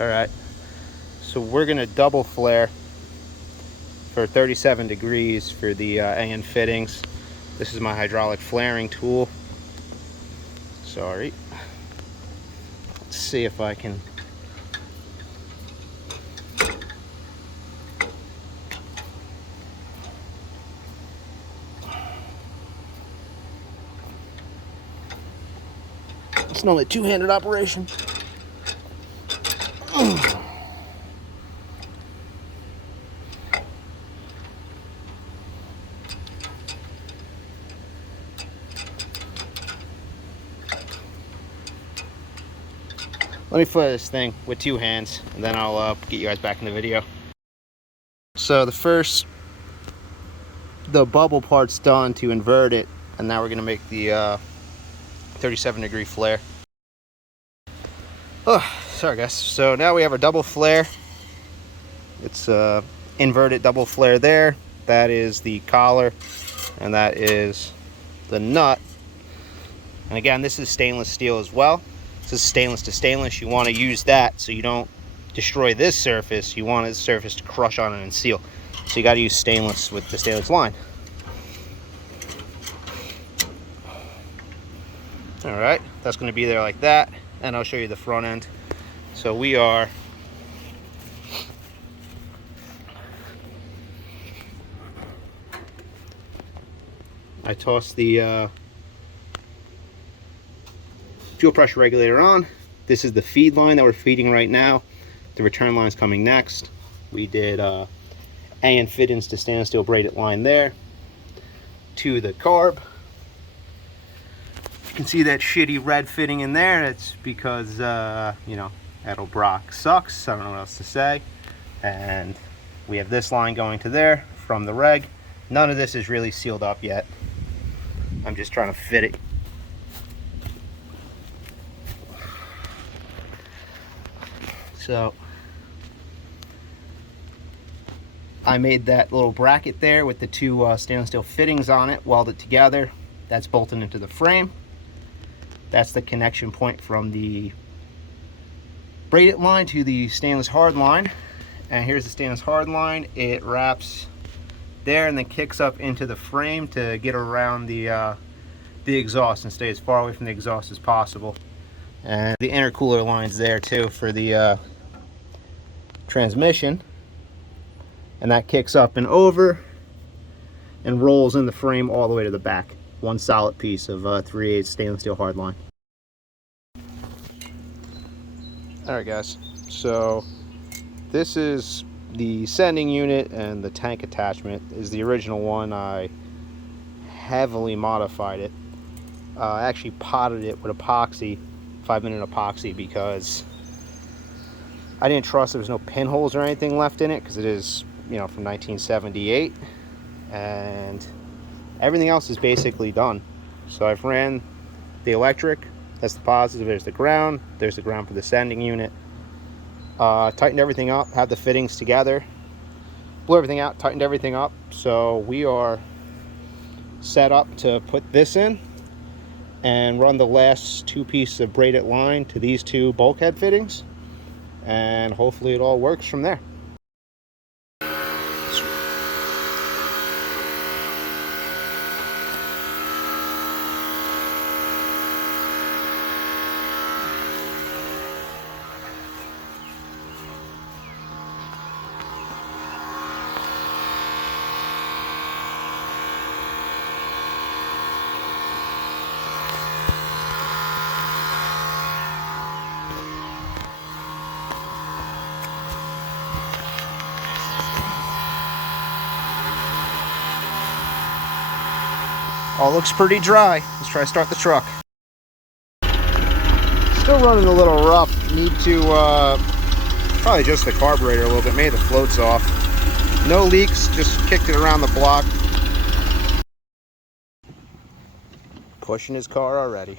All right, so we're gonna double flare for 37 degrees for the AN fittings. This is my hydraulic flaring tool. Sorry. Let's see if I can. It's normally a two-handed operation. Let me flare this thing with two hands, and then I'll get you guys back in the video. So the bubble part's done to invert it, and now we're gonna make the 37 degree flare. Oh, sorry guys. So now we have our double flare. It's inverted double flare there. That is the collar, and that is the nut. And again, this is stainless steel as well. This is stainless to stainless. You want to use that so you don't destroy this surface. You want this surface to crush on it and seal. So you got to use stainless with the stainless line. All right, that's going to be there like that, and I'll show you the front end. So I tossed the fuel pressure regulator on. This is the feed line that we're feeding right now. The return line's coming next. We did AN fittings to stainless steel braided line there to the carb. You can see that shitty red fitting in there. It's because you know, Edelbrock sucks. I don't know what else to say. And we have this line going to there from the reg. None of this is really sealed up yet. I'm just trying to fit it. So I made that little bracket there with the two stainless steel fittings on it, welded together. That's bolted into the frame. That's the connection point from the braided line to the stainless hard line. And here's the stainless hard line. It wraps there and then kicks up into the frame to get around the exhaust and stay as far away from the exhaust as possible. And the intercooler line's there too for the transmission, and that kicks up and over and rolls in the frame all the way to the back. One solid piece of 3/8 stainless steel hard line. All right guys, so this is the sending unit, and the tank attachment is the original one. I heavily modified it. I actually potted it with epoxy, 5-minute epoxy, because I didn't trust there was no pinholes or anything left in it, because it is, you know, from 1978, and everything else is basically done. So I've ran the electric, that's the positive, there's the ground for the sending unit. Tightened everything up, had the fittings together, blew everything out, tightened everything up. So we are set up to put this in and run the last two pieces of braided line to these two bulkhead fittings, and hopefully it all works from there. All looks pretty dry. Let's try to start the truck. Still running a little rough. Need to probably adjust the carburetor a little bit. Maybe the float's off. No leaks, just kicked it around the block. Pushing his car already.